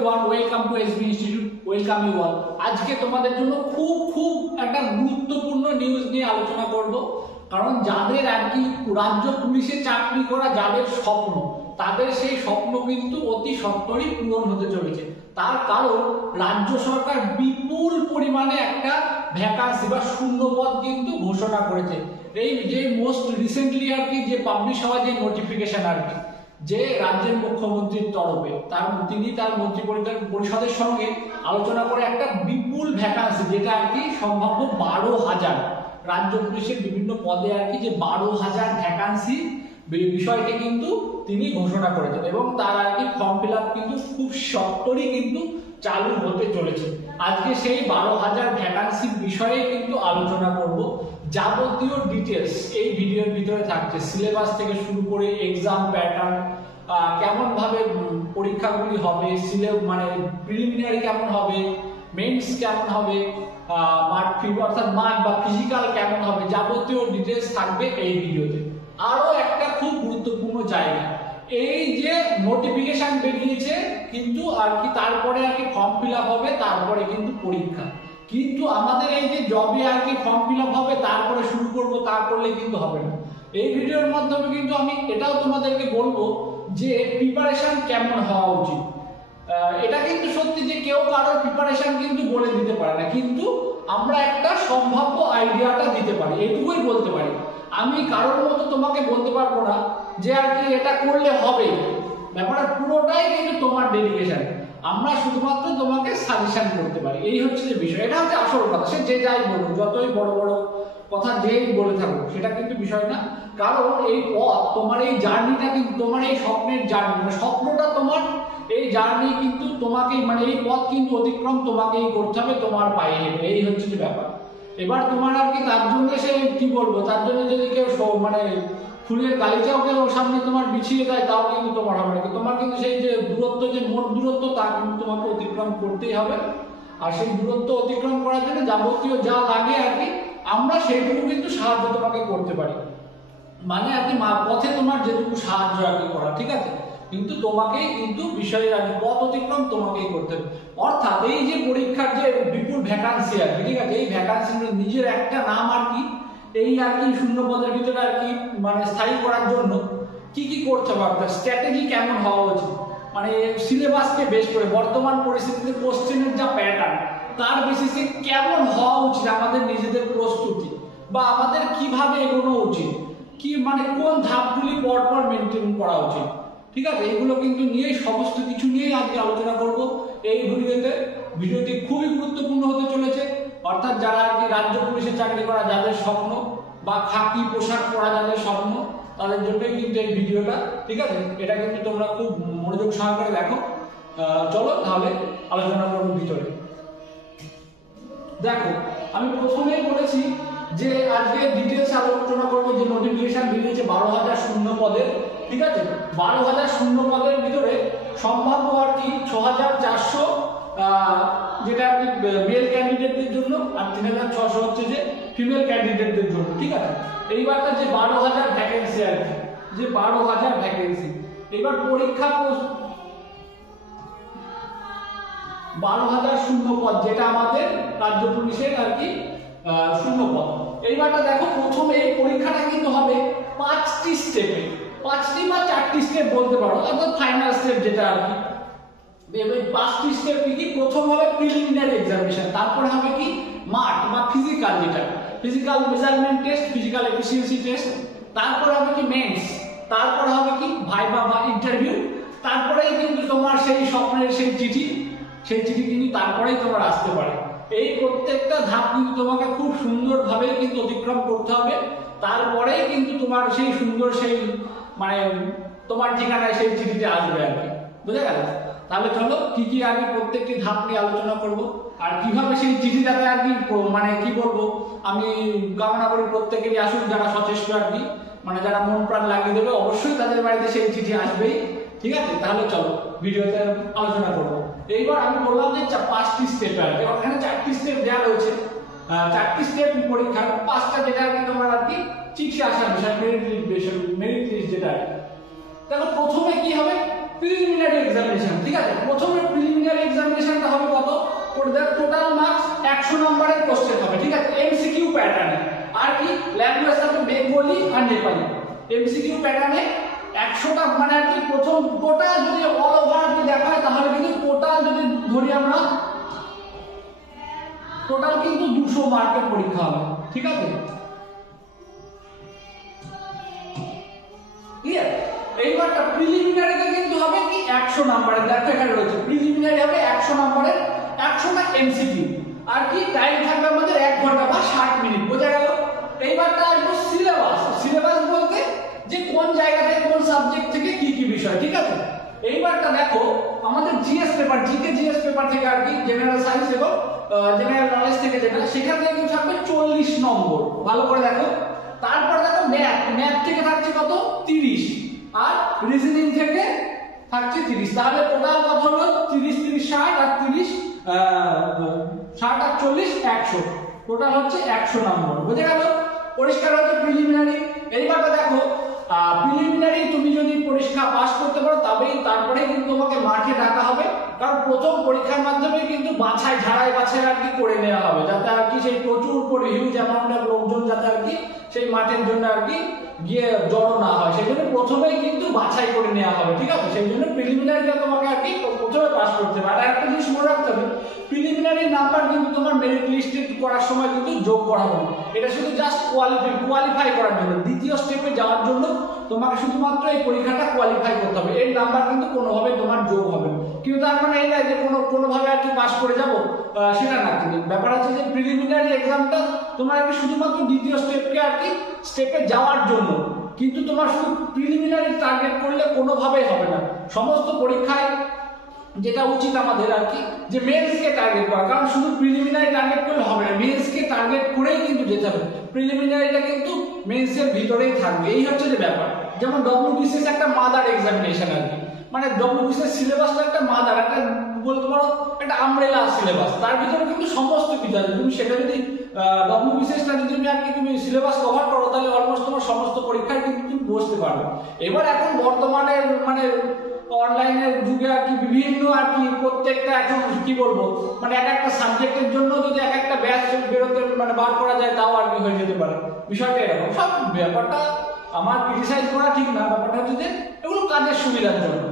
Everyone, welcome to SB institute, welcome you all. আজকে তোমাদের জন্য খুব একটা গুরুত্বপূর্ণ নিউজ নিয়ে আলোচনা করব। কারণ যাদের আর কি রাজ্য পুলিশে চাকরি করা যাদের স্বপ্ন, তাদের সেই স্বপ্ন কিন্তু অতি সত্বরই পূরণ হতে চলেছে। তার কারণ রাজ্য সরকার বিপুল পরিমাণে একটা ভ্যাকান্সি বা শূন্যপদ কিন্তু ঘোষণা করেছে। এই যে মোস্ট রিসেন্টলি আর কি যে পাবলিশ হওয়া যে নোটিফিকেশন আর কি, যে রাজ্যের মুখ্যমন্ত্রীর তরফে তিনি তার মন্ত্রী পরিষদের সঙ্গে আলোচনা করে একটা বিপুল ভ্যাকান্সি, যেটা আর কি সম্ভাব্য 12,000 রাজ্য পুলিশের বিভিন্ন পদে আর কি যে 12,000 ভ্যাকান্সি বিষয়টি কিন্তু তিনি ঘোষণা করেছেন এবং তার আর কি ফর্ম ফিল আপ কিন্তু খুব সত্তরই কিন্তু চালু হতে চলেছে। আজকে সেই 12,000 ভ্যাকান্সির বিষয়ে কিন্তু আলোচনা করব। যাবতীয় ডিটেলস এই ভিডিওর ভিতরে থাকছে, সিলেবাস থেকে শুরু করে এক্সাম প্যাটার্ন, কেমন ভাবে পরীক্ষাগুলি হবে, মানে প্রিলিমিনারি কেমন হবে, মেন্স কেমন হবে, অর্থাৎ মাঠ বা ফিজিক্যাল কেমন হবে, যাবতীয় ডিটেলস থাকবে এই ভিডিওতে। আরো একটা খুব গুরুত্বপূর্ণ জায়গা, এই যে নোটিফিকেশন বেরিয়েছে কিন্তু আর কি তারপরে আর কি ফর্ম ফিল আপ হবে, তারপরে কিন্তু পরীক্ষা। কিন্তু আমাদের এই যে জবে আর কি ফর্ম ফিল আপ হবে তারপরে শুরু করব, তা করলে কিন্তু হবে না। এই ভিডিওর মাধ্যমে কিন্তু আমি এটাও তোমাদেরকে বলবো যে প্রিপারেশন কেমন হওয়া উচিত। এটা কিন্তু সত্যি যে কেউ কারোর প্রিপারেশন কিন্তু বলে দিতে পারে না, কিন্তু আমরা একটা সম্ভাব্য আইডিয়াটা দিতে পারি, এটুকুই বলতে পারি। আমি কারোর মতো তোমাকে বলতে পারবো না যে আর কি এটা করলে হবে, ব্যাপারটা পুরোটাই কিন্তু তোমার ডেডিকেশন। আমরা শুধুমাত্র তোমাকে সাজেশন করতে পারি, এই হচ্ছে যে বিষয়। এটা হচ্ছে আসল কথা। সে যে যাই বলুক, যতই বড় বড় কথা যেই বলে থাকুক, সেটা কিন্তু বিষয় না। কারণ এই পথ, তোমার এই জার্নিটা কিন্তু তোমার এই স্বপ্নের জার্নি, মানে স্বপ্নটা তোমার, এই জার্নি কিন্তু তোমাকেই, মানে এই পথ কিন্তু অতিক্রম তোমাকেই করতে হবে, তোমার পায়ে হেঁটে। এই হচ্ছে যে ব্যাপার। এবার তোমার আর কি তার জন্য সে কি বলবো, তার জন্য যদি কেউ মানে ফুলের গালিচাও কেউ সামনে তোমার বিছিয়ে দেয়, তাও কিন্তু তোমার হবে না। তোমার কিন্তু সেই যে দূরত্ব, যে মোট দূরত্ব, তা কিন্তু তোমাকে অতিক্রম করতেই হবে। আর সেই দূরত্ব অতিক্রম করার জন্য যাবতীয় যা লাগে আর কি আমরা সেইটুকু কিন্তু সাহায্য তোমাকে করতে পারি। মানে আর কি পথে তোমার যেটুকু সাহায্য আর কি করা, ঠিক আছে, কিন্তু তোমাকেই কিন্তু বিষয়ের আর কি পথ অতিক্রম তোমাকেই করতে হবে। অর্থাৎ এই যে পরীক্ষার যে বিপুল ভ্যাকান্সি আর কি, ঠিক আছে, এই ভ্যাকান্সি নিজের একটা নাম আর কি এই আর কি শূন্য পদের ভিতরে আর কি মানে স্থায়ী করার জন্য কি কি করতে হবে, আপনার স্ট্র্যাটেজি কেমন হওয়া উচিত, মানে সিলেবাসকে বেস করে বর্তমান পরিস্থিতিতে কোশ্চেনের যা প্যাটার্ন, তার বেসিসে কেমন হওয়া উচিত আমাদের নিজেদের প্রস্তুতি, বা আমাদের কিভাবে এগোনো উচিত, কি মানে কোন ধাপগুলি পরপর মেনটেন করা উচিত, ঠিক আছে, এগুলো কিন্তু নিয়েই সমস্ত কিছু নিয়েই আজকে আলোচনা করব এই ভিডিওতে। ভিডিওটি খুবই গুরুত্বপূর্ণ হতে চলেছে। অর্থাৎ যারা আর কি রাজ্য পুলিশে চাকরি করা যাদের স্বপ্ন, বা খাকি পোশাক পরা যাদের স্বপ্ন, তাদের জন্যই কিন্তু এই ভিডিওটা, ঠিক আছে। এটা কিন্তু তোমরা খুব মনোযোগ সহকারে দেখো। চলো তাহলে আলোচনা করবো ভিতরে। দেখো, আমি প্রথমেই বলেছি যে আজকে ডিটেলস আলোচনা করবো যে নোটিফিকেশন বেরিয়েছে 12,000 শূন্য পদের, ঠিক আছে। 12,000 শূন্য পদের ভিতরে সম্ভাব্য আর কি 6,400 যেটা আর কি মেল ক্যান্ডিডেটদের জন্য, আর 3,600 হচ্ছে যে ফিমেল ক্যান্ডিডেটদের জন্য, ঠিক আছে। এইবারটা যে 12,000 ভ্যাকেন্সি আর কি, যে 12,000 ভ্যাকেন্সি, এবার পরীক্ষা 12,000 শূন্য পদ, যেটা আমাদের রাজ্য পুলিশের আর কি শূন্য পদ। এইবারটা দেখো, প্রথমে এই পরীক্ষাটা কিন্তু হবে 5টি স্টেপে, 5টি বা 4টি স্টেপ বলতে পারো, অর্থাৎ ফাইনাল স্টেপ যেটা আর কি। এই 5টি স্টেপ কি? প্রথম হবে প্রিলিমিনারি এক্সামিনেশন, তারপরে হবে কি মাঠ বা ফিজিক্যাল, যেটা physical measurement test, physical efficiency test, তারপরে হবে কি মেন্স, তারপরে হবে কি ভাইভা বা ইন্টারভিউ, তারপরেই কিন্তু তোমার সেই স্বপ্নের সেই চিঠি কিন্তু তারপরেই তোমার আসতে পারে। এই প্রত্যেকটা ধাপ কিন্তু তোমাকে খুব সুন্দরভাবে কিন্তু অতিক্রম করতে হবে, তারপরেই কিন্তু তোমার সেই সুন্দর সেই মানে তোমার ঠিকানায় সেই চিঠিতে আসবে আর কি। বুঝে গেল? তাহলে চলো কি কি আর কি প্রত্যেকটি ধাপ নিয়ে আলোচনা করব, আর কিভাবে সেই চিঠিটাকে আর কি মানে কি বলবো, আমি কামনা করি প্রত্যেকেরই আসুক, যারা সচেষ্ট আর কি, মানে যারা মন প্রাণ লাগিয়ে দেবে, অবশ্যই তাদের বাড়িতে সেই চিঠি আসবেই, ঠিক আছে। তাহলে চলো ভিডিওতে আলোচনা করবো। এইবার আমি বললাম যে 5টি স্টেপ আর কি, ওখানে 4টি স্টেপ দেওয়া রয়েছে। 4টি স্টেপ পরীক্ষার, 5টা যেটা আর কি তোমার আর কি চিঠি আসার বিষয়, মেরিট লিস্ট যেটা। দেখো প্রথমে কি হবে, প্রিলিমিনারি এক্সামিনেশন, ঠিক আছে। প্রথমে প্রিলিমিনারি ওদের টোটাল মার্কস 100 নম্বরের কোশ্চেন হবে, ঠিক আছে, এমসিকিউ প্যাটার্নে। আর কি ল্যাঙ্গুয়েজ থাকবে বেঙ্গলি আর নেপালি, এমসিকিউ প্যাটার্নে 100টা, মানে আর কি প্রথম টোটাল যদি অল ওভার যদি দেখা হয় তাহলে কিন্তু টোটাল যদি ধরি আমরা টোটাল কিন্তু 200 মার্কের পরীক্ষা হবে, ঠিক আছে, ক্লিয়ার। এইবারটা প্রিলিমিনারিতে কিন্তু হবে কি 100 নম্বরের, দেখো এখানে রয়েছে প্রিলিমিনারি হবে 100 নম্বরের, 100টা এমসিকিউ। আর কি টাইম থাকবে আমাদের 1 ঘন্টা বা 60 মিনিট, বোঝা গেল। এইবারটা আসবো সিলেবাস। সিলেবাস বলতে যে কোন জায়গা থেকে কোন সাবজেক্ট থেকে কি কি বিষয়, ঠিক আছে। এইবারটা দেখো আমাদের GS paper, GK GS paper থেকে আর কি জেনারেল সায়েন্স এবং জেনারেল নলেজ থেকে যেটা, সেখান থেকে কিন্তু থাকবে 40 নম্বর, ভালো করে দেখো। তারপর দেখো ম্যাথ, ম্যাথ থেকে থাকছে কত 30, আর রিজনিং থেকে থাকছে 30, তাহলে টোটাল কত হলো 30 30 60 আর 30 60 আর 40 100, টোটাল হচ্ছে 100 নম্বর, বুঝে গেল। পরিষ্কার হচ্ছে প্রিলিমিনারি। এইবারটা দেখো প্রিলিমিনারি তুমি যদি পরীক্ষা পাস করতে পারো তবেই তারপরে কিন্তু তোমাকে মাঠে ডাকা হবে, কারণ প্রথম পরীক্ষার মাধ্যমে কিন্তু বাছাই ঝাড়াই বাছাই আর কি করে নেওয়া হবে, যাতে আর কি সেই প্রচুর করে হিউজ অ্যামাউন্টের লোকজন যাতে আর কি সেই মাঠের জন্য আর কি গিয়ে জড়ো না হয়, সেই জন্য প্রথমেই কিন্তু বাছাই করে নেওয়া হবে, ঠিক আছে। সেই জন্য প্রিলিমিনারিটা তোমাকে আর কি প্রথমে পাস করতে হবে। আর একটা জিনিস মনে রাখতে হবে, প্রিলিমিনারি নাম্বার কিন্তু তোমার মেরিট লিস্টে করার সময় কিন্তু যোগ করা হবে, এটা শুধু জাস্ট কোয়ালিফাই করার জন্য, দ্বিতীয় স্টেপে যাওয়ার জন্য তোমাকে শুধুমাত্র এই পরীক্ষাটা কোয়ালিফাই করতে হবে, এর নাম্বার কিন্তু কোনোভাবে তোমার যোগ হবে না। কিন্তু তার মানে এই না যে কোনোভাবে আর কি পাস করে যাবো, সেটা না। কিন্তু ব্যাপার হচ্ছে যে প্রিলিমিনারি এক্সামটা তোমার আর কি শুধুমাত্র দ্বিতীয় স্টেপকে আর কি স্টেপে যাওয়ার জন্য, কিন্তু তোমার শুধু প্রিলিমিনারি টার্গেট করলে কোনোভাবেই হবে না। সমস্ত পরীক্ষায় যেটা উচিত আমাদের আর কি যে মেন্সকে টার্গেট করা, কারণ শুধু প্রিলিমিনারি টার্গেট করলে হবে না, মেন্সকে টার্গেট করেই কিন্তু যেতে হবে। প্রিলিমিনারিটা কিন্তু মেন্সের ভিতরেই থাকবে, এই হচ্ছে যে ব্যাপার। যেমন ডব্লিউবিসিএস একটা মাদার এক্সামিনেশন আর কি, মানে ডব্লিউবিসিএস সিলেবাসটা একটা মাদার, একটা বলতে পারো একটা আমব্রেলা সিলেবাস, তার ভিতরে কিন্তু সমস্ত কিছু আছে। তুমি সেটা যদি ডব্লিউবিসিএসটা যদি তুমি আর কি তুমি সিলেবাস কভার করো তাহলে অলমোস্ট তোমার সমস্ত পরীক্ষায় কিন্তু তুমি বসতে পারবে। এবার এখন বর্তমানে মানে অনলাইনের যুগে আর কি বিভিন্ন আর কি প্রত্যেকটা এখন কি বলবো মানে এক একটা সাবজেক্টের জন্য যদি এক একটা ব্যাচ বেরোতে মানে বার করা যায় তাও আর কি হয়ে যেতে পারে, বিষয়টা এরকম। সব ব্যাপারটা আমার ক্রিটিসাইজ করা ঠিক না, ব্যাপারটা হচ্ছে যে এগুলো কাজের সুবিধার জন্য,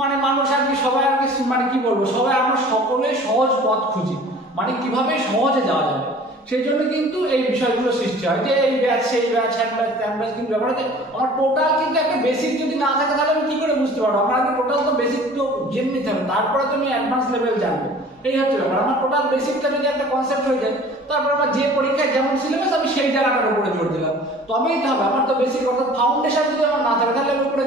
মানে মানুষ আর কি সবাই আর কি মানে কি বলবো সবাই আমরা সকলে সহজ পথ খুঁজি, মানে কিভাবে সহজে যাওয়া যাবে, সেই জন্য কিন্তু এই বিষয়গুলো সৃষ্টি হয় যে এই ব্যাচ সেই ব্যাচ হ্যান ব্যাচ ত্যান ব্যাচ। কিন্তু ব্যাপার হচ্ছে আমার টোটাল কিন্তু একটা বেসিক যদি না থাকে তাহলে আমি কি করে বুঝতে পারবো, আমার আগে টোটাল তো বেসিক তো জেনে নিতে হবে, তারপরে তুমি অ্যাডভান্স লেভেল জানবে, এই হচ্ছে ব্যাপার। আমার টোটাল বেসিকটা যদি একটা কনসেপ্ট হয়ে যায় তারপর আমার যে পরীক্ষায় যেমন সিলেবাস আমি সেই জায়গাটার উপরে জোর দিলাম, তবেই তো হবে। আমার তো বেসিক অর্থাৎ ফাউন্ডেশন যদি আমার না থাকে তাহলে আমি উপরে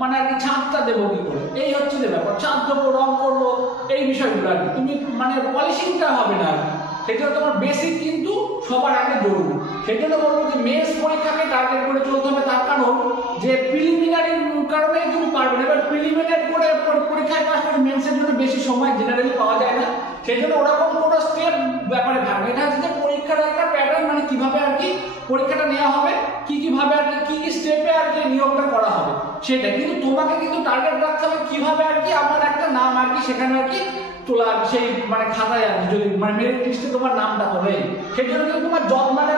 মানে আর কি ছাদটা দেবো কি করে, এই হচ্ছে যে ব্যাপার। ছাদ দেবো, রং করবো, এই বিষয়গুলো আর কি তুমি মানে পলিশিংটা হবে না আর কি, সেটা তোমার বেসিক কিন্তু সবার আগে জরুরি। সেই জন্য বলবো যে মেন্স পরীক্ষাকে টার্গেট করে চলতে হবে, তার কারণ যে প্রিলিমিনারির কারণে তুমি পারবে না। এবার প্রিলিমিনারি করে পরীক্ষায় পাস করে মেন্সের জন্য বেশি সময় জেনারেলি পাওয়া যায় না, সেই জন্য ওরকম কোনো স্টেপ ব্যাপারে ভাবে। এটা হচ্ছে যে পরীক্ষার একটা প্যাটার্ন, মানে কিভাবে আর কি পরীক্ষাটা নেওয়া হবে, কি কিভাবে আর কি স্টেপে আর কি নিয়োগটা করা হবে সেটা, কিন্তু তোমাকে কিন্তু টার্গেট রাখতে হবে কিভাবে আর কি আমার একটা নাম আর কি সেখানে আর কি তোলা সেই মানে খাতায় আর যদি মানে মেরিট লিস্টে তোমার নামটা হবে, সেই জন্য কিন্তু তোমার যত্নাটা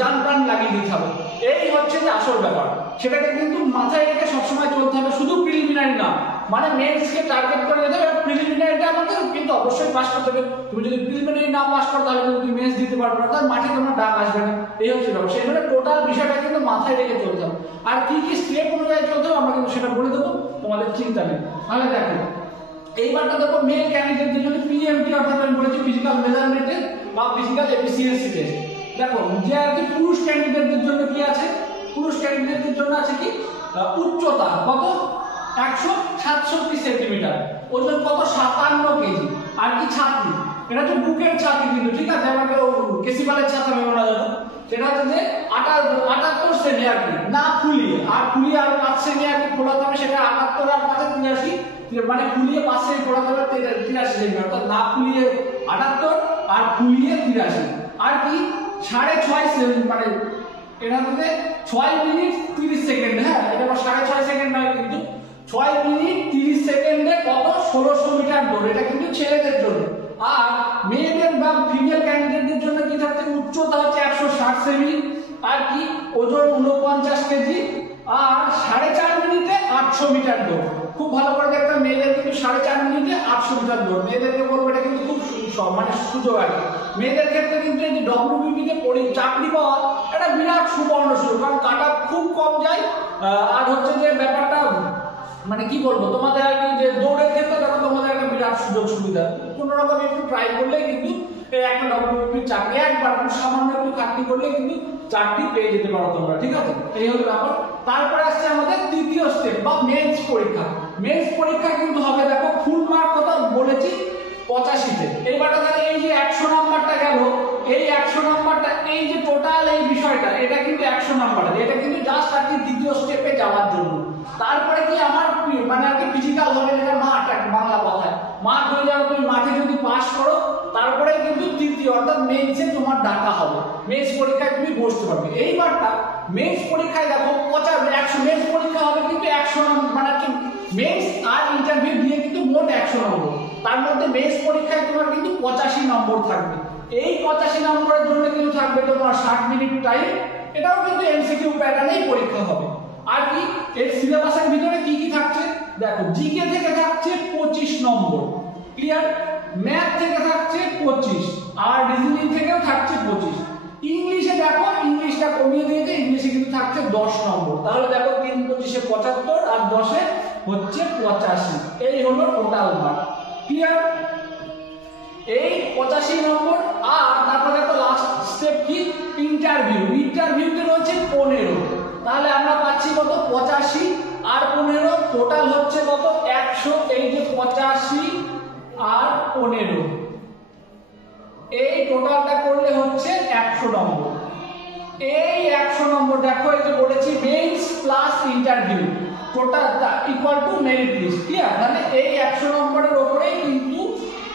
জান প্রাণ লাগিয়ে দিতে হবে, এই হচ্ছে যে আসল ব্যাপার। সেটাকে কিন্তু মাথায় রেখে সবসময় চলতে হবে, শুধু প্রিলিমিনারি না, মানে মেন্সকে টার্গেট করে যেতে হবে। প্রিলিমিনারিটা আমাদের কিন্তু অবশ্যই পাস করতে হবে, তুমি যদি প্রিলিমিনারি না পাস করো তাহলে কিন্তু তুমি মেন্স দিতে পারবে না, তার মাঠে তোমার ডাক আসবে না, এই হচ্ছে ব্যাপার। সেই জন্য টোটাল বিষয়টা কিন্তু মাথায় রেখে চলতে হবে। আর কি কি স্টেপ অনুযায়ী চলতে হবে আমরা কিন্তু সেটা বলে দেবো, তোমাদের চিন্তা নেই। তাহলে দেখো এইবারটা দেখো মেল ক্যান্ডিডেটদের জন্য পিএমটি অর্থাৎ আমি বলেছি ফিজিক্যাল মেজারমেন্টের বা ফিজিক্যাল এফিসিয়েন্সি টেস্ট। দেখো যে আর কি পুরুষ ক্যান্ডিডেটদের জন্য কি আছে, পুরুষ ক্যান্ডিডেটদের জন্য আছে কি উচ্চতা কত 167 সেন্টিমিটার, ওজন কত 57 কেজি, আর কি ছাতি, এটা হচ্ছে বুকের ছাতি কিন্তু, ঠিক আছে, আমাকে কেসিবালের ছাতা ভেবো না জানো, সেটা হচ্ছে যে 78 সেমি আর কি না ফুলিয়ে, আর ফুলিয়ে আর 5 সেমি আর কি খোলাতে হবে, সেটা 78 আর 5 83, মানে ফুলিয়ে 5 সেমি খোলাতে হবে 83 সেমি, অর্থাৎ না ফুলিয়ে 78 আর ফুলিয়ে 83, আর কি 6.5 সেমি, মানে এটা হচ্ছে 6 মিনিট 30 সেকেন্ড, হ্যাঁ এটা 6.5 সেকেন্ড নয় কিন্তু 6 মিনিট 30 সেকেন্ডে কত 1600 মিটার দৌড়, এটা কিন্তু ছেলেদের জন্য, আর মেয়েদের বা ফিমেল ক্যান্ডিডেটদের জন্য কি থাকছে, উচ্চতা হচ্ছে 160 সেমি, আর কি ওজন 49 কেজি, আর 4.5 মিনিটে 800 মিটার দৌড়। খুব ভালো করে দেখতে, মেয়েদের কিন্তু 4.5 মিনিটে 800 মিটার দৌড়। মেয়েদেরকে বলবো এটা কিন্তু খুব মানে সুযোগ আছে মেয়েদের ক্ষেত্রে, কিন্তু এই যে ডব্লিউবিপি তে চাকরি পাওয়া এটা বিরাট সুবর্ণ সুযোগ, কারণ কাটা খুব কম যায়। আর হচ্ছে যে ব্যাপারটা মানে কি বলবো তোমাদের আর কি, যে দৌড়ের ক্ষেত্রে দেখো তোমাদের একটা বিরাট সুযোগ সুবিধা, কোন রকম একটু ট্রাই করলে কিন্তু একটা ডব্লিউবিপি চাকরি একবার সামান্য একটু খাটনি করলে কিন্তু চাকরি পেয়ে যেতে পারো তোমরা, ঠিক আছে। এই হলো ব্যাপার। তারপরে আসছে আমাদের তৃতীয় স্টেপ বা মেন্স পরীক্ষা। মেন্স পরীক্ষা কিন্তু হবে, দেখো ফুল মার্ক কথা বলেছি 85-তে। এইবারটা তাহলে এই যে 100 নাম্বারটা গেল, এই 100 নাম্বারটা এই যে টোটাল এই বিষয়টা এটা কিন্তু 100 নাম্বার, এটা কিন্তু জাস্ট আর কি দ্বিতীয় স্টেপে যাওয়ার জন্য। তারপরে কি আমার মানে আর কি ফিজিক্যাল হবে, যেটা মাঠ, বাংলা কথায় মাঠ হয়ে যাবে, তুমি মাঠে যদি পাস করো তারপরে কিন্তু তৃতীয় অর্থাৎ মেন্সে তোমার ডাকা হবে, মেন্স পরীক্ষায় তুমি বসতে পারবে। এইবারটা মেন্স পরীক্ষায় দেখো 100 মেন্স পরীক্ষা হবে কিন্তু 100 মানে কি মেন্স আর ইন্টারভিউ দিয়ে কিন্তু মোট 100 নম্বর, তার মধ্যে মেন্স পরীক্ষায় তোমার কিন্তু 85 নম্বর থাকবে। এই 85 নম্বরের জন্য কিন্তু থাকবে তোমার 60 মিনিট টাইম, এটাও কিন্তু এমসিকিউ প্যাটার্নেই পরীক্ষা হবে। আর কি এর সিলেবাসের ভিতরে কি কি থাকছে দেখো, জিকে থেকে থাকছে 25 নম্বর, ক্লিয়ার, ম্যাথ থেকে থাকছে 25, আর রিজনিং থেকেও থাকছে 25। ইংলিশে দেখো, ইংলিশটা কমিয়ে দিয়েছে, ইংলিশে কিন্তু থাকছে 10 নম্বর। তাহলে দেখো 3 25 75 আর 10 হচ্ছে 85। এই হলো টোটাল মার্ক, ক্লিয়ার। এই 85 নম্বর। আর তারপরে দেখো লাস্ট স্টেপ কি, ইন্টারভিউ। ইন্টারভিউতে রয়েছে 15। তাহলে আমরা পাচ্ছি কত, 85 আর 15, টোটাল হচ্ছে কত 100। এই যে 85 আর 15, এই টোটালটা করলে হচ্ছে 100 নম্বর। এই 100 নম্বর দেখো, এই যে বলেছি mains plus interview total equal to merit list, clear. মানে এই 100 নম্বরের উপরেই কিন্তু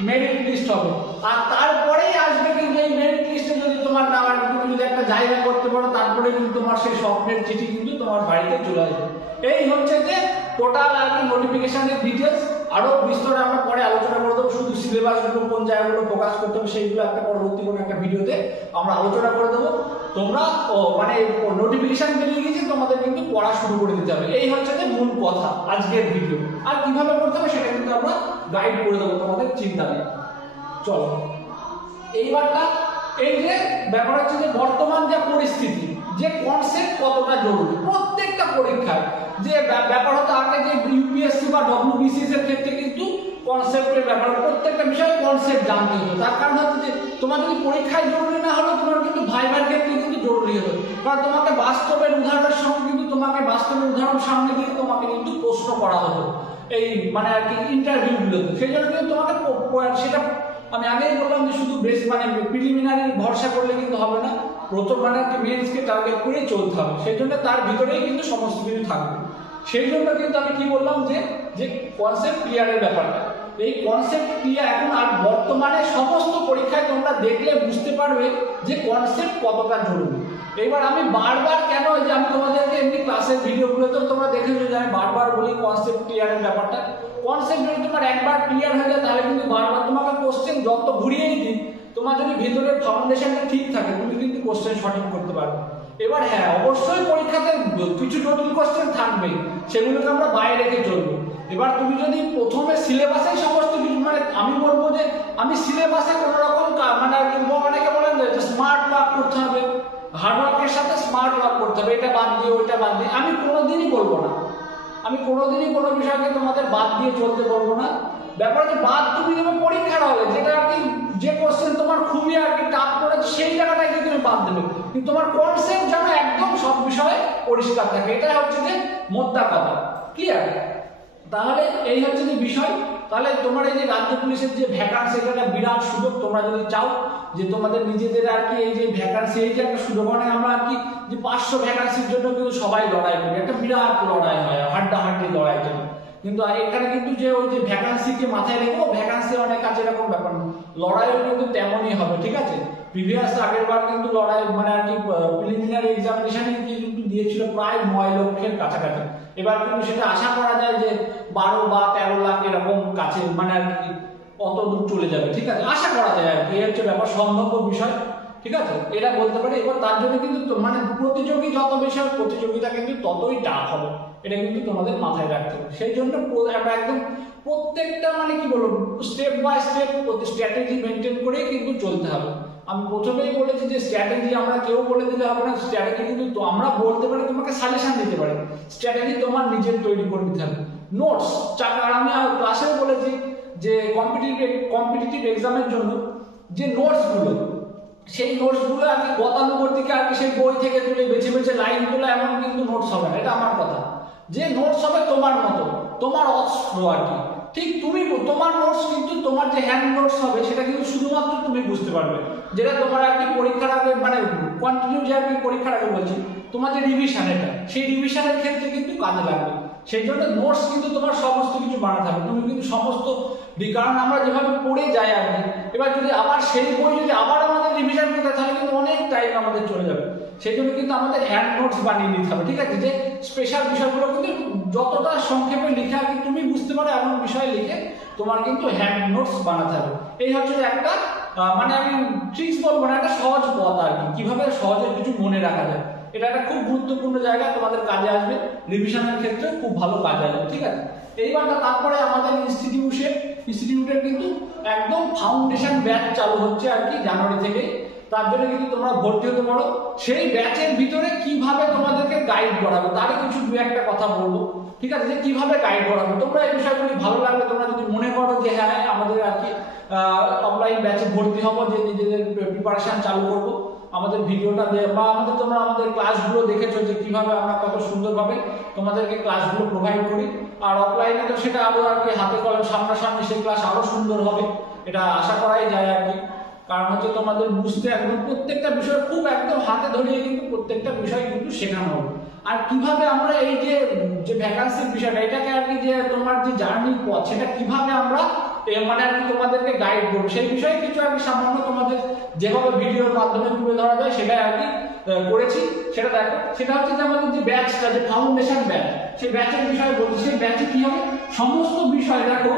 মেরিট লিস্ট হবে। আর তারপরেই আসবে কিন্তু এই মেরিট লিস্টে যদি তোমার নাম আর তুমি যদি একটা জায়গা করতে পারো, তারপরে কিন্তু তোমার সেই স্বপ্নের চিঠি কিন্তু তোমার বাড়িতে চলে আসবে। এই হচ্ছে যে টোটাল আর কি নোটিফিকেশনের ডিটেলস। আরো বিস্তারে আমরা পরে আলোচনা করে দেবো, শুধু সিলেবাসগুলো কোন জায়গাগুলো ফোকাস করতে হবে সেইগুলো একটা পরবর্তী কোনো একটা ভিডিওতে আমরা আলোচনা করে দেবো। তোমরা মানে নোটিফিকেশন বেরিয়ে গেছে, তোমাদের কিন্তু পড়া শুরু করে দিতে হবে। এই হচ্ছে যে মূল কথা আজকের ভিডিও। আর কিভাবে করতে হবে সেটা কিন্তু আমরা গাইড করে দেবো, তোমাদের চিন্তা নেই। চলো এইবারটা এই যে ব্যাপার হচ্ছে যে বর্তমান যে পরিস্থিতি, যে কনসেপ্ট কতটা জরুরি প্রত্যেকটা পরীক্ষায়। যে ব্যাপার হতো আগে যে ইউপিএসসি বা ডব্লিউবিসিএস এর ক্ষেত্রে কিন্তু কনসেপ্টের ব্যাপার, প্রত্যেকটা বিষয়ে কনসেপ্ট জানতে হতো। তার কারণ হচ্ছে যে তোমার যদি পরীক্ষায় জরুরি না হলো, তোমার কিন্তু ভাইবার ক্ষেত্রে কিন্তু জরুরি হতো, কারণ তোমাকে বাস্তবের উদাহরণের সঙ্গে কিন্তু তোমাকে বাস্তবের উদাহরণ সামনে দিয়ে তোমাকে কিন্তু প্রশ্ন করা হতো এই মানে আর কি ইন্টারভিউ গুলোতে। সেই জন্য কিন্তু তোমাকে সেটা আমি আগেই বললাম যে শুধু বেস মানে প্রিলিমিনারি ভরসা করলে কিন্তু হবে না, প্রথম মানে কি মেইনসকে টার্গেট করেই চলতে হবে। সেই জন্য তার ভিতরেই কিন্তু সমস্ত কিছু থাকবে। সেই জন্য কিন্তু আমি কি বললাম যে যে কনসেপ্ট ক্লিয়ারের ব্যাপারটা, এই কনসেপ্ট ক্লিয়ার এখন আর বর্তমানে সমস্ত পরীক্ষায় তোমরা দেখলে বুঝতে পারবে যে কনসেপ্ট কতটা জরুরি। এবার আমি বারবার কেন, যে আমি তোমাদেরকে এমনি ক্লাসের ভিডিওগুলোতেও তোমরা দেখেছো যে আমি বারবার বলি কনসেপ্ট ক্লিয়ারের ব্যাপারটা। কনসেপ্ট যদি তোমার একবার ক্লিয়ার হয়ে যায়, তাহলে কিন্তু বারবার তোমাকে কোশ্চেন যত ঘুরিয়েই দিই, তোমার যদি ভিতরের ফাউন্ডেশনটা ঠিক থাকে, তুমি কিন্তু কোশ্চেন সঠিক করতে পারবে। এবার হ্যাঁ, অবশ্যই পরীক্ষাতে কিছু জটিল কোশ্চেন থাকবে, সেগুলোকে আমরা বাইরে রেখে চলবো। এবার তুমি যদি প্রথমে সিলেবাসে সমস্ত কিছু, মানে আমি বলবো যে আমি সিলেবাসে কোনো রকম মানে অনেকে বলেন যে স্মার্ট ওয়ার্ক করতে হবে, হার্ডওয়ার্কের সাথে স্মার্ট ওয়ার্ক করতে হবে, এটা বাদ দিয়ে ওইটা বাদ দিয়ে, আমি কোনোদিনই বলবো না। আমি কোনোদিনই কোনো বিষয়কে তোমাদের বাদ দিয়ে চলতে বলবো না। ব্যাপার যে বাদ তুমি দেবে পরীক্ষার হলে, যেটা আর কি যে কোশ্চেন তোমার খুবই আর কি টাফ করেছে সেই জায়গাটাকে তুমি বাদ দেবে, কিন্তু তোমার কনসেপ্ট যেন একদম সব বিষয়ে পরিষ্কার থাকে, এটা হচ্ছে যে মোদ্দা কথা, ক্লিয়ার। তাহলে এই হচ্ছে যে বিষয়। তাহলে তোমার এই যে রাজ্য পুলিশের যে ভ্যাকান্সি, এটা বিরাট সুযোগ। তোমরা যদি চাও যে তোমাদের নিজেদের আর কি এই যে ভ্যাকান্সি, এই যে একটা সুযোগ, মানে আমরা আর কি যে 500 ভ্যাকান্সির জন্য কিন্তু সবাই লড়াই করি, একটা বিরাট লড়াই হয়, হাড্ডাহাড্ডি লড়াই চলে। কিন্তু এখানে কিন্তু যে ওই যে ভ্যাকান্সিকে মাথায় রেখো, ভ্যাকান্সি অনেক আছে এরকম ব্যাপার না, লড়াইও কিন্তু তেমনই হবে, ঠিক আছে। প্রিভিয়াস আগের বার কিন্তু লড়াই মানে আর কি প্রিলিমিনারি এক্সামিনেশনে কিন্তু দিয়েছিল প্রায় 9 লক্ষের কাছাকাছি। এবার কিন্তু সেটা আশা করা যায় যে 12 বা 13 লাখ এরকম কাছে মানে আর কি অত দূর চলে যাবে, ঠিক আছে, আশা করা যায় আর কি, এই হচ্ছে ব্যাপার, সম্ভাব্য বিষয়, ঠিক আছে, এটা বলতে পারি। এবার তার জন্য কিন্তু মানে প্রতিযোগী যত বেশি হবে প্রতিযোগিতা কিন্তু ততই টাফ হবে, এটা কিন্তু তোমাদের মাথায় রাখতে হবে। সেই জন্য আমরা একদম প্রত্যেকটা মানে কি বলবো step by step strategy maintain করেই কিন্তু চলতে হবে। আমি প্রথমেই বলেছি যে স্ট্র্যাটেজি আমরা কেউ বলে দিলে হবে না, স্ট্র্যাটেজি কিন্তু আমরা বলতে পারি, তোমাকে সাজেশন দিতে পারি, স্ট্র্যাটেজি তোমার নিজের তৈরি করে নিতে হবে। নোটস আর আমি ক্লাসেও বলেছি যে কম্পিটিটিভ এক্সামের জন্য যে নোটসগুলো, সেই নোটসগুলো আর কি গতানুগতিক আর কি সেই বই থেকে তুলে বেছে বেছে লাইন তোলা এমন কিন্তু নোটস হবে না, এটা আমার কথা। যে নোটস হবে তোমার মতো, তোমার অস্ত্র আর কি, ঠিক তুমি তোমার নোটস কিন্তু তোমার যে হ্যান্ড নোটস হবে সেটা কিন্তু শুধুমাত্র তুমি বুঝতে পারবে, যেটা তোমার আর কি পরীক্ষার আগে মানে কন্টিনিউ যে আর কি পরীক্ষার আগে বলছি, তোমার যে রিভিশন এটা সেই রিভিশনের ক্ষেত্রে কিন্তু কাজে লাগবে। সেই জন্য নোটস কিন্তু তোমার সমস্ত কিছু বানাতে হবে, তুমি কিন্তু সমস্ত, কারণ আমরা যেভাবে পড়ে যাই আর কি, এবার যদি আবার সেই বই যদি আবার আমাদের রিভিশন করতে তাহলে কিন্তু অনেক টাইম আমাদের চলে যাবে। সেই জন্য কিন্তু আমাদের হ্যান্ড নোটস বানিয়ে নিতে হবে, ঠিক আছে, যে স্পেশাল বিষয়গুলো কিন্তু যতটা সংক্ষেপে লিখে আর কি তুমি বুঝতে পারো এমন বিষয় লিখে তোমার কিন্তু হ্যান্ড নোটস বানাতে হবে। এই হচ্ছে একটা মানে আমি ট্রিক্স বলবো না, একটা সহজ পথ আর কি, কিভাবে সহজে কিছু মনে রাখা যায়। এটা একটা খুব গুরুত্বপূর্ণ জায়গা, তোমাদের কাজে আসবে, রিভিশনের ক্ষেত্রে খুব ভালো কাজে আসবে, ঠিক আছে। এইবারটা তারপরে আমাদের ইনস্টিটিউটের কিন্তু একদম ফাউন্ডেশন ব্যাচ চালু হচ্ছে আর কি জানুয়ারি থেকে, তার জন্য কিন্তু তোমরা ভর্তি হতে পারো। সেই ব্যাচের ভিতরে কিভাবে তোমাদেরকে গাইড করাবে তারই কিছু দু একটা কথা বলবো, ঠিক আছে, যে কিভাবে গাইড করাবে। তোমরা এই বিষয়গুলি ভালো লাগবে, তোমরা যদি মনে করো যে হ্যাঁ আমাদের আর কি অফলাইন ব্যাচে ভর্তি হবো, যে নিজেদের প্রিপারেশন চালু করবো, আমাদের ভিডিওটা বা তোমরা আমাদের ক্লাসগুলো দেখেছো যে কিভাবে আমরা কত সুন্দরভাবে তোমাদেরকে ক্লাসগুলো প্রোভাইড করি। আর অফলাইনে তো সেটা আরো আর কি হাতে কলম সামনাসামনি সেই ক্লাস আরো সুন্দর হবে, এটা আশা করাই যায় আর কি। কারণ হচ্ছে তোমাদের বুঝতে একদম প্রত্যেকটা বিষয় খুব একদম হাতে ধরিয়ে কিন্তু প্রত্যেকটা বিষয় কিন্তু শেখানো হবে। আর কিভাবে আমরা এই যে ভ্যাকান্সির বিষয়টা, এটাকে আর কি যে তোমার যে জার্নি পথ সেটা কিভাবে আমরা মানে আর কি তোমাদেরকে গাইড করবো, সেই বিষয়ে কিছু আর কি সামান্য তোমাদের যেভাবে ভিডিওর মাধ্যমে তুলে ধরা যায় সেটাই আর কি করেছি। সেটা দেখো, সেটা হচ্ছে যে আমাদের যে ব্যাচটা, যে ফাউন্ডেশন ব্যাচ, সেই ব্যাচের বিষয়ে বলছি। সেই ব্যাচে কি হবে, সমস্ত বিষয় দেখো,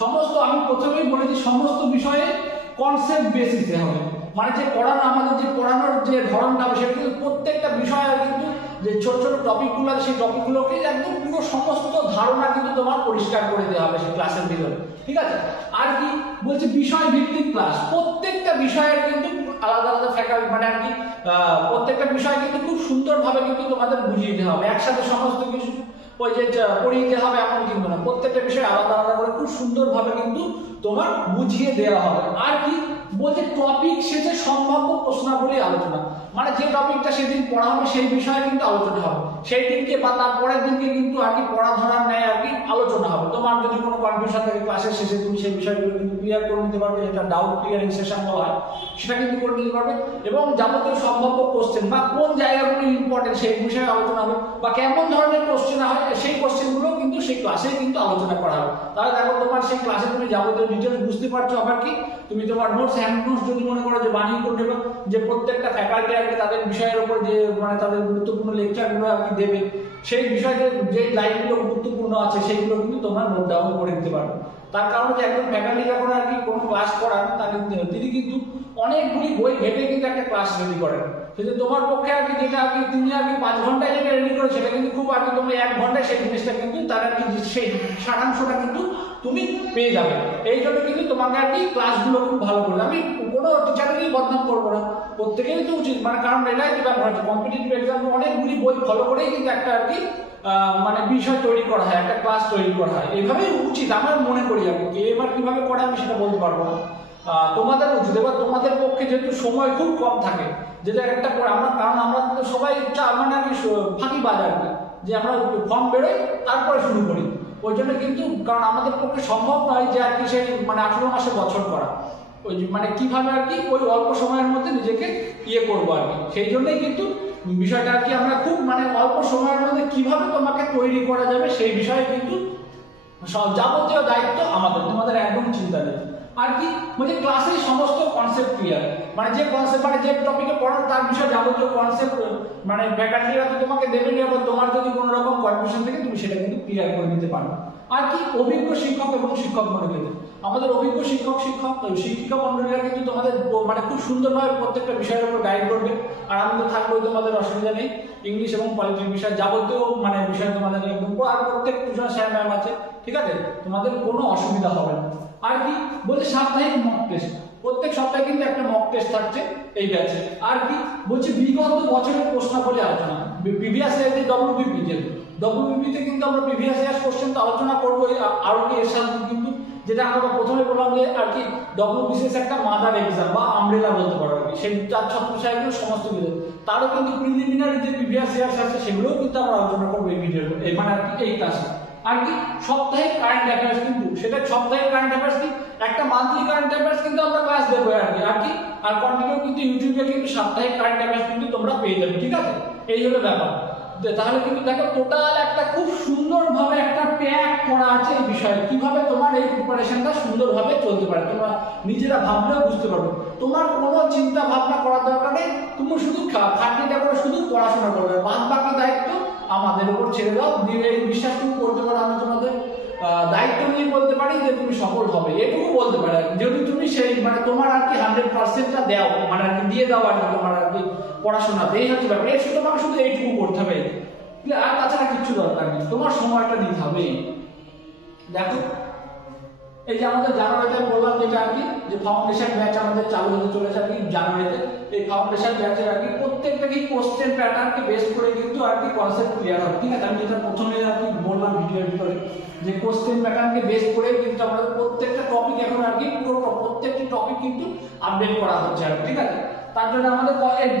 সমস্ত আমি প্রথমেই বলেছি সমস্ত বিষয়ে কনসেপ্ট বেসিসে হবে, মানে যে পড়ানো আমাদের যে পড়ানোর যে ধরনটা হবে সেটা কিন্তু প্রত্যেকটা বিষয় কিন্তু যে ছোট ছোট টপিকগুলো আছে সেই টপিকগুলোকে একদম পুরো সমস্ত ধারণা কিন্তু তোমার পরিষ্কার করে দেওয়া হবে সেই ক্লাসের ভিতরে, ঠিক আছে। আর কি বলছে বিষয় ভিত্তিক ক্লাস, প্রত্যেকটা বিষয়ের কিন্তু আলাদা আলাদা ফ্যাকাল্টি মানে আর কি প্রত্যেকটা বিষয় কিন্তু খুব সুন্দরভাবে কিন্তু তোমাদের বুঝিয়ে দিতে হবে, একসাথে সমস্ত কিছু ওই যে পড়িয়ে দিতে হবে এমন কিন্তু না, প্রত্যেকটা বিষয় আলাদা আলাদা করে খুব সুন্দরভাবে কিন্তু তোমার বুঝিয়ে দেওয়া হবে। আর কি বলতে টপিক শেষে সম্ভাব্য প্রশ্নাবলী আলোচনা, মানে যে টপিকটা সেদিন পড়া হবে সেই বিষয়ে কিন্তু আলোচনা হবে, সেই দিনকে বা তার পরের দিনকে কিন্তু আর কি পড়া ধরার নেয় আর কি আলোচনা হবে। তোমার যদি কোনো কনফিউশন থাকে ক্লাসের শেষে তুমি সেই বিষয়গুলো কিন্তু ক্লিয়ার করে নিতে পারবে, যেটা ডাউট ক্লিয়ারিং সেশন বলা হয় সেটা কিন্তু করে নিতে পারবে। এবং যাবতীয় সম্ভাব্য কোশ্চেন বা কোন জায়গাগুলো ইম্পর্টেন্ট সেই বিষয়ে আলোচনা হবে, বা কেমন ধরনের কোশ্চেন হয় সেই কোশ্চেনগুলো কিন্তু সেই ক্লাসে কিন্তু আলোচনা করা হবে। তাহলে দেখো তোমার সেই ক্লাসে তুমি যাবতীয় ডিটেলস বুঝতে পারছো। আবার কি তুমি তোমার নোটস হ্যান্ড নোটস যদি মনে করো যে বানিয়ে করে নেবে, যে প্রত্যেকটা ফ্যাকাল্টি আর কি তাদের বিষয়ের উপর যে মানে তাদের গুরুত্বপূর্ণ লেকচারগুলো আর কি দেবে, সেই বিষয়ে যে লাইনগুলো গুরুত্বপূর্ণ আছে সেইগুলো কিন্তু তোমরা নোট ডাউন করে দিতে পারবে। তার কারণ হচ্ছে একজন ফ্যাকাল্টি যখন আর কি কোনো ক্লাস করান তাহলে তিনি কিন্তু অনেকগুলি বই ঘেটে কিন্তু একটা ক্লাস রেডি করেন, সেটা তোমার পক্ষে আর কি যেটা আর কি তুমি আর কি 5 ঘন্টায় যেটা রেডি করো সেটা কিন্তু খুব আর কি তুমি 1 ঘন্টায় সেই জিনিসটা কিন্তু তার আর কি সেই সারাংশটা কিন্তু তুমি পেয়ে যাবে। এই জন্য কিন্তু তোমাকে আর কি ক্লাসগুলো খুব ভালো করবে। আমি কোনো টিচারেরই বদনাম করবো না, প্রত্যেকেরই তো উচিত, মানে কারণ এটাই তো ব্যাপার হচ্ছে কম্পিটিটিভ এক্সামে অনেকগুলি বই ফলো করেই কিন্তু একটা আর কি মানে বিষয় তৈরি করা হয়, একটা ক্লাস তৈরি করা হয়, এইভাবেই উচিত আমার মনে করি। আমি কে এবার কিভাবে করে আমি সেটা বলতে পারবো না, তোমাদের উচিত। এবার তোমাদের পক্ষে যেহেতু সময় খুব কম থাকে, যেটা একটা আমরা কারণ আমরা তো সবাই মানে আর কি ফাঁকি বাজার যে আমরা ফর্ম বেরোই তারপরে শুরু করি, ওই জন্য কিন্তু কারণ আমাদের পক্ষে সম্ভব নয় যে আর কি সেই মানে 18 মাসে বছর করা, ওই মানে কিভাবে আর কি ওই অল্প সময়ের মধ্যে নিজেকে ইয়ে করবো আর কি। সেই জন্যই কিন্তু বিষয়টা আর কি আমরা খুব মানে অল্প সময়ের মধ্যে কিভাবে তোমাকে তৈরি করা যাবে সেই বিষয়ে কিন্তু যাবতীয় দায়িত্ব আমাদের, তোমাদের একদম চিন্তা নেই। আর কি বলছে ক্লাসেই সমস্ত কনসেপ্ট ক্লিয়ার, মানে যে কনসেপ্ট মানে যে টপিকে পড়ার তার বিষয়ে যাবতীয় কনসেপ্ট মানে ফ্যাকাল্টিরা তো তোমাকে দেবেনি, এবং তোমার যদি কোনো রকম কনফিউশন থাকে তুমি সেটা কিন্তু ক্লিয়ার করে নিতে পারবে। আর কি অভিজ্ঞ শিক্ষক এবং শিক্ষক মনে পেতে আমাদের অভিজ্ঞ শিক্ষিকা মন্ডলীরা কিন্তু তোমাদের মানে খুব সুন্দরভাবে প্রত্যেকটা বিষয়ের উপর গাইড করবে। আর আমি তো থাকবো, তোমাদের অসুবিধা নেই। ইংলিশ এবং পলিটিক্স বিষয় যাবতীয় মানে বিষয় তোমাদের একদম, আর প্রত্যেক টিউশন স্যার ম্যাম আছে, ঠিক আছে, তোমাদের কোনো অসুবিধা হবে না। আর কি বলছে সাপ্তাহিক মক টেস্ট, প্রত্যেক সপ্তাহে কিন্তু একটা মক টেস্ট থাকছে এই ব্যাচে। আর কি বলছে বিগত বছরের প্রশ্নাবলী আলোচনা, প্রিভিয়াস ইয়ার যে ডব্লিউবিপিতে কিন্তু আমরা প্রিভিয়াস ইয়ার কোশ্চেন তো আলোচনা করবো, আরো কি এর সাথে কিন্তু যেটা আমরা প্রথমে বললাম যে আর কি ডব্লিউবিসিএস একটা মাদার এক্সাম বা আমব্রেলা বলতে পারো আর কি, সেই তার ছত্রছায়াগুলো সমস্ত কিছু, তারও কিন্তু প্রিলিমিনারি যে প্রিভিয়াস ইয়ার্স আছে সেগুলোও কিন্তু আমরা আলোচনা করবো এই ভিডিও, মানে আর কি এই ক্লাসে। আর কি সাপ্তাহিক কারেন্ট অ্যাফেয়ার্স, কিন্তু সেটা সাপ্তাহিক কারেন্ট অ্যাফেয়ার্স কি একটা মান্থলি কারেন্ট অ্যাফেয়ার্স কিন্তু আমরা ক্লাস দেবো আর কি। আর কি আর কন্টিনিউ কিন্তু ইউটিউবে কিন্তু সাপ্তাহিক কারেন্ট অ্যাফেয়ার্স কিন্তু তোমরা পেয়ে যাবে, ঠিক আছে, এই হলো ব্যাপার। তাহলে কিন্তু দেখো টোটাল একটা খুব সুন্দরভাবে একটা প্যাক করা আছে এই বিষয়ে, কিভাবে তোমার এই প্রিপারেশনটা সুন্দরভাবে চলতে পারে, তোমরা নিজেরা ভাবলেও বুঝতে পারবে। তোমার কোনো চিন্তা ভাবনা করার দরকার নেই, তুমি শুধু খাটনিটা করে শুধু পড়াশোনা করবে, বাদ বাকি দায়িত্ব আমাদের উপর ছেড়ে দাও। দিয়ে এই বিশ্বাস তুমি করতে পারো, আমি তোমাদের দায়িত্ব নিয়ে বলতে পারি যে তুমি সফল হবে, এটুকু বলতে পারে। যদি তুমি সেই মানে তোমার আর কি 100%টা দাও, মানে আর কি দিয়ে দাও আর কি তোমার আর কি পড়াশোনাতে, এই হচ্ছে ব্যাপার। এর তোমাকে শুধু এইটুকু করতে হবে, আর তাছাড়া কিচ্ছু দরকার নেই, তোমার সময়টা দিতে হবে। দেখো এই যে আমাদের জানুয়ারিতে বললাম যেটা আর কি যে ফাউন্ডেশন ব্যাচ আমাদের চালু হতে চলেছে আর কি জানুয়ারিতে। এই ফাউন্ডেশন ব্যাচের আর কি প্রত্যেকটা কি কোশ্চেন প্যাটার্নকে বেস করে কিন্তু আর কি কনসেপ্ট ক্লিয়ার হবে, ঠিক আছে। আমি যেটা প্রথমে আর কি বললাম ভিডিওর ভিতরে যে কোশ্চেন প্যাটার্নকে বেস করে কিন্তু আমাদের প্রত্যেকটা টপিক এখন আর কি পুরো প্রত্যেকটি টপিক কিন্তু আপডেট করা হচ্ছে আর কি, ঠিক আছে। তার জন্য আমাদের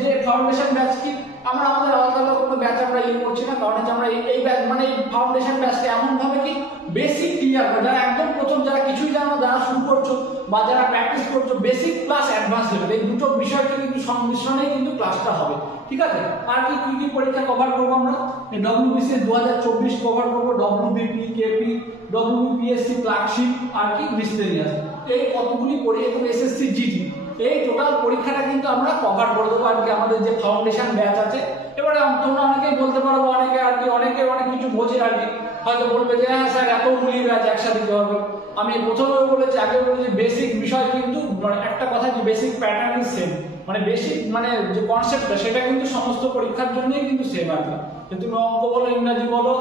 যে ফাউন্ডেশন ব্যাচ কি আমরা আমাদের আলাদা কোনো ব্যাচ আমরা করছি না, কারণ আমরা এই ব্যাচ মানে এই ফাউন্ডেশন ব্যাচকে এমন ভাবে কি বেসিক ক্লিয়ার করে, যারা একদম প্রথম যারা কিছুই জানো, যারা শুরু করছো বা যারা প্র্যাকটিস করছো, বেসিক প্লাস অ্যাডভান্স লেভেল এই দুটো বিষয়কে কিন্তু সংমিশ্রণেই কিন্তু ক্লাসটা হবে, ঠিক আছে। আর কি কি পরীক্ষা কভার করবো আমরা, ডব্লিউবিসিএস 2024 কভার করবো, ডব্লিউবিপি, কেপি, ডব্লিউবিপিএসসি ক্লার্কশিপ আর কি মিসলেনিয়াস, এই কতগুলি পরীক্ষা, এসএসসি জিডি, এই টোটাল পরীক্ষাটা কিন্তু আমরা কভার করে দেবো আর কি আমাদের যে ফাউন্ডেশন ব্যাচ আছে। এবারে তোমরা অনেকেই বলতে পারবো, অনেকে আর কি অনেক কিছু বোঝে আর কি, হয়তো বলবে যে হ্যাঁ স্যার এতগুলি ব্যাচ একসাথে দিতে হবে। আমি প্রথমেও বলেছি, আগে বলেছি বেসিক বিষয় কিন্তু একটা কথা যে বেসিক প্যাটার্ন ইজ সেম, মানে বেসিক মানে যে কনসেপ্টটা সেটা কিন্তু সমস্ত পরীক্ষার জন্যই কিন্তু সেম আর কি। তুমি অঙ্ক বলো, ইংরাজি বলো,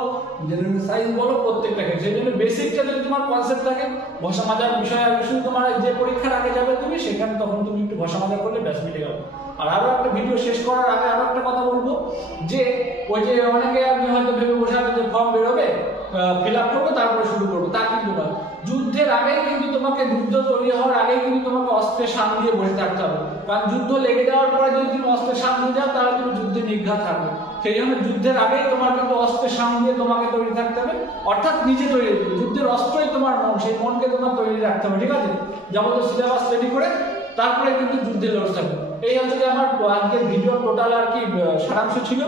জেনারেল সায়েন্স বলো, প্রত্যেকটা ক্ষেত্রে সেই জন্য বেসিকটা যদি তোমার কনসেপ্ট থাকে, ভাষা মাজার বিষয় আর শুধু তোমার যে পরীক্ষার আগে যাবে তুমি সেখানে তখন তুমি একটু ভাষা মাজা করলে ব্যাস মিটে গেল। আর আরো একটা ভিডিও শেষ করার আগে আরো একটা কথা বলবো যে ওই যে অনেকে আপনি হয়তো ভেবে বসে আছেন যে ফর্ম বেরোবে ফিল আপ করবো তারপরে শুরু করবো, তা কিন্তু নয়। যুদ্ধের আগেই কিন্তু তোমাকে, যুদ্ধ তৈরি হওয়ার আগেই কিন্তু তোমাকে অস্ত্রের সামনে দিয়ে বসে থাকতে হবে, কারণ যুদ্ধ লেগে যাওয়ার পরে যদি তুমি অস্ত্রের সামনে যাও তাহলে তুমি যুদ্ধে নির্ঘাত থাকবে। সেই জন্য যুদ্ধের আগেই তোমার কিন্তু অস্ত্রের সামনে দিয়ে তোমাকে তৈরি থাকতে হবে, অর্থাৎ নিজে তৈরি, যুদ্ধের অস্ত্রই তোমার মন, সেই মনকে তোমার তৈরি রাখতে হবে, ঠিক আছে। যাবতীয় সিলেবাস রেডি করে তারপরে কিন্তু যুদ্ধে লড়তে হবে। এই হচ্ছে যে আমার আজকের ভিডিও টোটাল আর কি সারাংশ ছিল।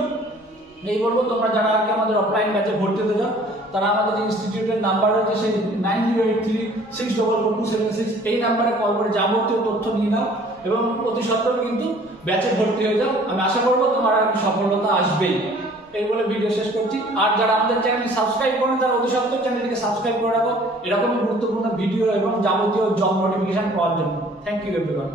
এই বলবো তোমরা যারা আর কি আমাদের অফলাইন ব্যাচে ভর্তি হতে চাও তারা আমাদের ইনস্টিটিউটের নাম্বার হচ্ছে সেই 9083644276, এই নাম্বারে কল করে যাবতীয় তথ্য নিয়ে নাও এবং অতি সত্ত্বর কিন্তু ব্যাচে ভর্তি হয়ে যাও। আমি আশা করবো তোমার আর কি সফলতা আসবেই। এই বলে ভিডিও শেষ করছি। আর যারা আমাদের চ্যানেলটি সাবস্ক্রাইব করেন তারা অতি সত্ত্বর চ্যানেলটিকে সাবস্ক্রাইব করে রাখো এরকমই গুরুত্বপূর্ণ ভিডিও এবং যাবতীয় জব নোটিফিকেশন পাওয়ার জন্য। Thank you everyone.